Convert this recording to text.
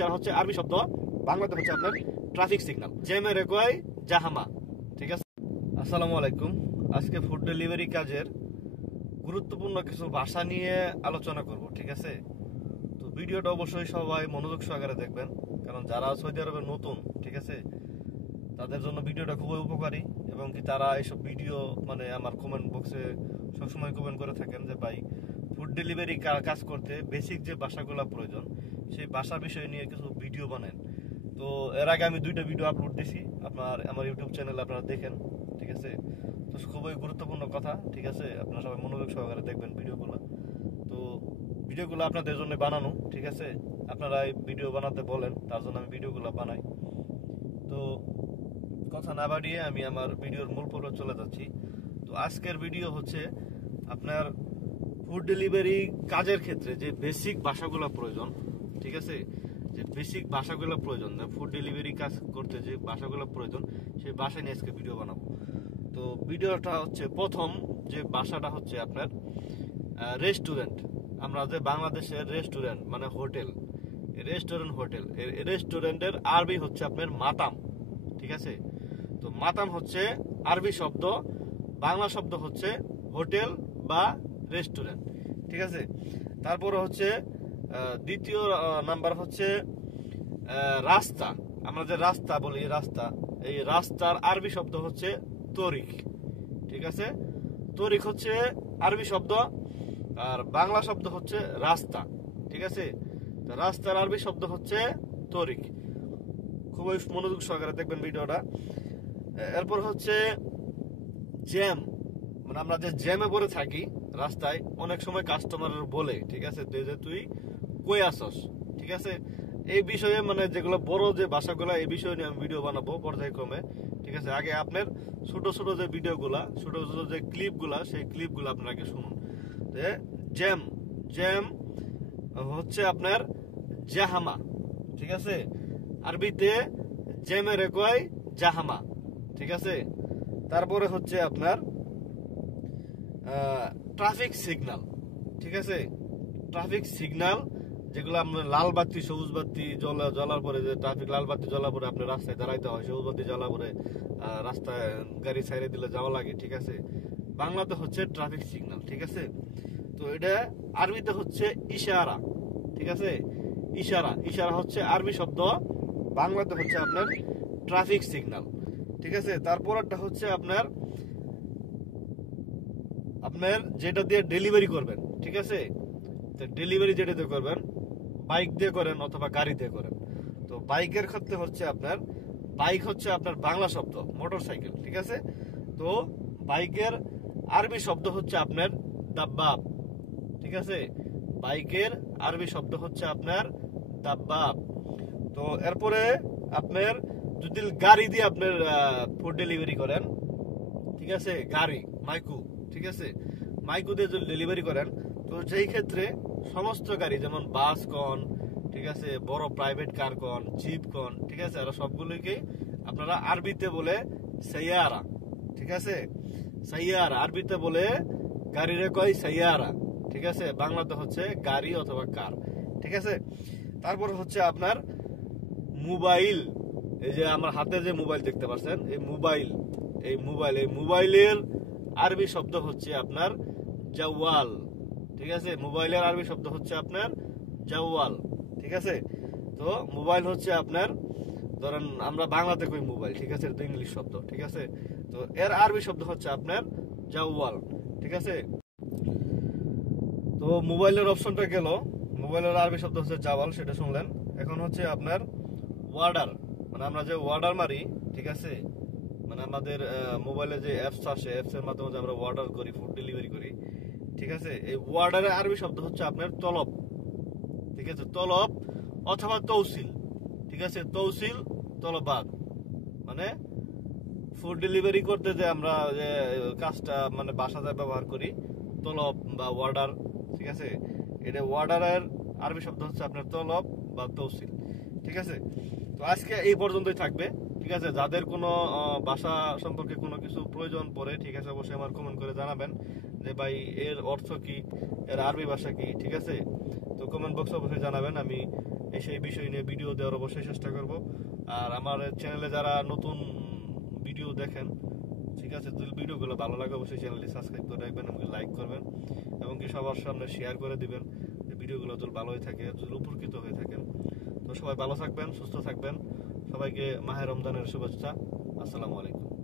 ইশারা হচ্ছে আরবি শব্দ, বাংলাতে হচ্ছে আপনার ট্রাফিক সিগন্যাল। জেমে রেকয় জাহামা, ঠিক আছে। আসসালামু আলাইকুম। আজকে ফুড ডেলিভারি কাজের গুরুত্বপূর্ণ কিছু ভাষা নিয়ে আলোচনা করব, ঠিক আছে। তো ভিডিওটা অবশ্যই সবাই মনোযোগ সহকারে দেখবেন, কারণ যারা সৌদি আরবে নতুন, ঠিক আছে, তাদের জন্য ভিডিওটা খুবই উপকারী। এবং কি তারা এইসব ভিডিও মানে আমার কমেন্ট বক্সে সবসময় কমেন্ট করে থাকেন যে ভাই ফুড ডেলিভারি কাজ করতে বেসিক যে ভাষাগুলো প্রয়োজন সেই ভাষা বিষয় নিয়ে কিছু ভিডিও বানান। তো এর আগে আমি 2টা ভিডিও আপলোড দিছি, আমার ইউটিউব চ্যানেলে আপনারা দেখেন, ঠিক আছে। তো খুবই গুরুত্বপূর্ণ কথা, ঠিক আছে। আপনারা সবাই মনোযোগ সহকারে দেখবেন ভিডিওগুলো। তো ভিডিওগুলো আপনাদের জন্য বানানো, ঠিক আছে। আপনারা এই ভিডিও বানাতে বলেন, তার জন্য আমি ভিডিওগুলো বানাই। তো কথা না বাড়িয়ে আমি আমার ভিডিওর মূল পর্বে চলে যাচ্ছি। তো আজকের ভিডিও হচ্ছে আপনার ফুড ডেলিভারি কাজের ক্ষেত্রে যে বেসিক ভাষাগুলো প্রয়োজন, ঠিক আছে, যে বেসিক ভাষাগুলো প্রয়োজন, ফুড ডেলিভারি কাজ করতে যে ভাষাগুলো প্রয়োজন সেই ভাষা নিয়ে আজকে ভিডিও বানাবো। তো ভিডিওটা হচ্ছে প্রথম যে ভাষাটা হচ্ছে আপনার রেস্টুরেন্ট। আমরা যে বাংলাদেশের রেস্টুরেন্ট মানে হোটেল, হোটেল রেস্টুরেন্টের আরবি হচ্ছে আপনার মাতাম, ঠিক আছে। তো মাতাম হচ্ছে আরবি শব্দ, বাংলা শব্দ হচ্ছে হোটেল বা রেস্টুরেন্ট, ঠিক আছে। তারপরে হচ্ছে দ্বিতীয় নাম্বার হচ্ছে রাস্তা। আমরা যে রাস্তা বলি, রাস্তা, এই রাস্তার আরবি শব্দ হচ্ছে তরিক, ঠিক আছে। তরিক হচ্ছে আরবি শব্দ আর বাংলা শব্দ হচ্ছে রাস্তা, ঠিক আছে। রাস্তার আরবি শব্দ হচ্ছে তরিক। খুবই মনোযোগ সহকারে দেখবেন ভিডিওটা। এরপর হচ্ছে জ্যাম, মানে আমরা যে জ্যামে পড়ে থাকি রাস্তায়, অনেক সময় কাস্টমার বলে, ঠিক আছে, যে তুই কই আসস, ঠিক আছে। এই বিষয়ে মানে যেগুলো বড় যে ভাষাগুলো, এই বিষয় নিয়ে আমি ভিডিও বানাবো পর্যায়ক্রমে, ঠিক আছে। আগে আপনার ছোট ছোট যে ভিডিওগুলা, ছোট ছোট যে ক্লিপগুলা, সেই ক্লিপগুলো আপনারা আগে শুনুন। জ্যাম, জ্যাম হচ্ছে আপনার জাহামা, ঠিক আছে। আরবিতে জ্যামে রেকয় জাহামা, ঠিক আছে। তারপরে হচ্ছে আপনার ট্রাফিক সিগন্যাল, ঠিক আছে। ট্রাফিক সিগন্যাল যেগুলো আপনার লাল বাতি সবুজ বাতি জ্বলার পরে, যে ট্রাফিক লাল বাতি জ্বলার পরে আপনার রাস্তায় দাঁড়াইতে হয়, সবুজ বাতি জ্বলার পরে রাস্তায় গাড়ি ছাইড়ে দিলে যাওয়া লাগে, ঠিক আছে। বাংলাতে হচ্ছে ট্রাফিক সিগন্যাল, ঠিক আছে। তো এটা আরবিতে হচ্ছে ইশারা, ঠিক আছে। ইশারা, ইশারা হচ্ছে আরবি শব্দ, বাংলাতে হচ্ছে আপনার ট্রাফিক সিগন্যাল, ঠিক আছে। তারপরটা হচ্ছে আপনার যেটা দিয়ে ডেলিভারি করবেন, ঠিক আছে। তো ডেলিভারি যেটা দিয়ে করবেন, বাইক দিয়ে করেন অথবা গাড়ি দিয়ে করেন। তো বাইকের ক্ষেত্রে হচ্ছে আপনার বাইক হচ্ছে আপনার বাংলা শব্দ মোটর সাইকেল, ঠিক আছে। তো বাইকের আরবি শব্দ হচ্ছে আপনার দাব্বাব, ঠিক আছে। বাইকের আরবি শব্দ হচ্ছে আপনার দাব্বাব। তো এরপরে আপনার যদি গাড়ি দিয়ে আপনার ফুড ডেলিভারি করেন, ঠিক আছে, গাড়ি মাইকু, ঠিক আছে, মাইকু দিয়ে যদি ডেলিভারি করেন, তো সেই ক্ষেত্রে সমস্ত গাড়ি যেমন বাস কন, ঠিক আছে, বড় প্রাইভেট কার কন, জিপ কন, ঠিক আছে, আর সবগুলোকে আপনারা আরবিতে বলে সাইয়ারা, ঠিক আছে। সাইয়ারা আরবিতে বলে গাড়িরে কয় সাইয়ারা, ঠিক আছে। বাংলাতে হচ্ছে গাড়ি অথবা কার, ঠিক আছে। তারপর হচ্ছে আপনার মোবাইল, এই যে আমার হাতে যে মোবাইল দেখতে পাচ্ছেন, এই মোবাইলের আরবি শব্দ হচ্ছে আপনার জাওয়াল, ঠিক আছে। মোবাইলের আরবি শব্দ হচ্ছে আপনার জাওয়াল, ঠিক আছে। তো মোবাইল হচ্ছে আপনার, ধরেন আমরা বাংলাতে কই মোবাইল, ঠিক আছে, এটা ইংলিশ শব্দ, ঠিক আছে। তো এর আরবি শব্দ হচ্ছে আপনার জাওয়াল, ঠিক আছে। তো মোবাইলের অপশনটা গেল, মোবাইলের আরবি শব্দ হচ্ছে জাওয়াল, সেটা শুনলেন। এখন হচ্ছে আপনার ওয়ার্ডার, মানে আমরা যে ওয়ার্ডার মারি, ঠিক আছে, মানে আমাদের মোবাইলে যে অ্যাপস আসে, অ্যাপস এর মাধ্যমে আমরা অর্ডার করি, ফুড ডেলিভারি করি, ঠিক আছে। এই অর্ডারের আরবি শব্দ হচ্ছে আপনার তলব, ঠিক আছে, তলব অথবা তৌসিল, ঠিক আছে। তৌসিল, তলবাদ, মানে ফুড ডেলিভারি করতে যে আমরা যে কাজটা মানে বাসাতে ব্যবহার করি, তলব বা অর্ডার, ঠিক আছে। এটা অর্ডারের আরবি শব্দ হচ্ছে আপনার তলব বা তৌসিল, ঠিক আছে। তো আজকে এই পর্যন্তই থাকবে, ঠিক আছে। যাদের কোনো ভাষা সম্পর্কে কোনো কিছু প্রয়োজন পড়ে, ঠিক আছে, অবশ্যই আমার কমেন্ট করে জানাবেন যে ভাই এর অর্থ কি, এর আরবি ভাষা কি, ঠিক আছে। তো কমেন্ট বক্সে অবশ্যই জানাবেন, আমি সেই বিষয় নিয়ে ভিডিও দেওয়ার অবশ্যই চেষ্টা করব। আর আমার চ্যানেলে যারা নতুন ভিডিও দেখেন, ঠিক আছে, যদি ভিডিওগুলো ভালো লাগে অবশ্যই চ্যানেলটি সাবস্ক্রাইব করে রাখবেন এবং লাইক করবেন এবং কি সবার সামনে শেয়ার করে দিবেন, যে ভিডিওগুলো যদি ভালো হয়ে থাকে, যদি উপকৃত হয়ে থাকেন। তো সবাই ভালো থাকবেন, সুস্থ থাকবেন, সবাইকে মাহে রমজানের শুভেচ্ছা। আসসালামু আলাইকুম।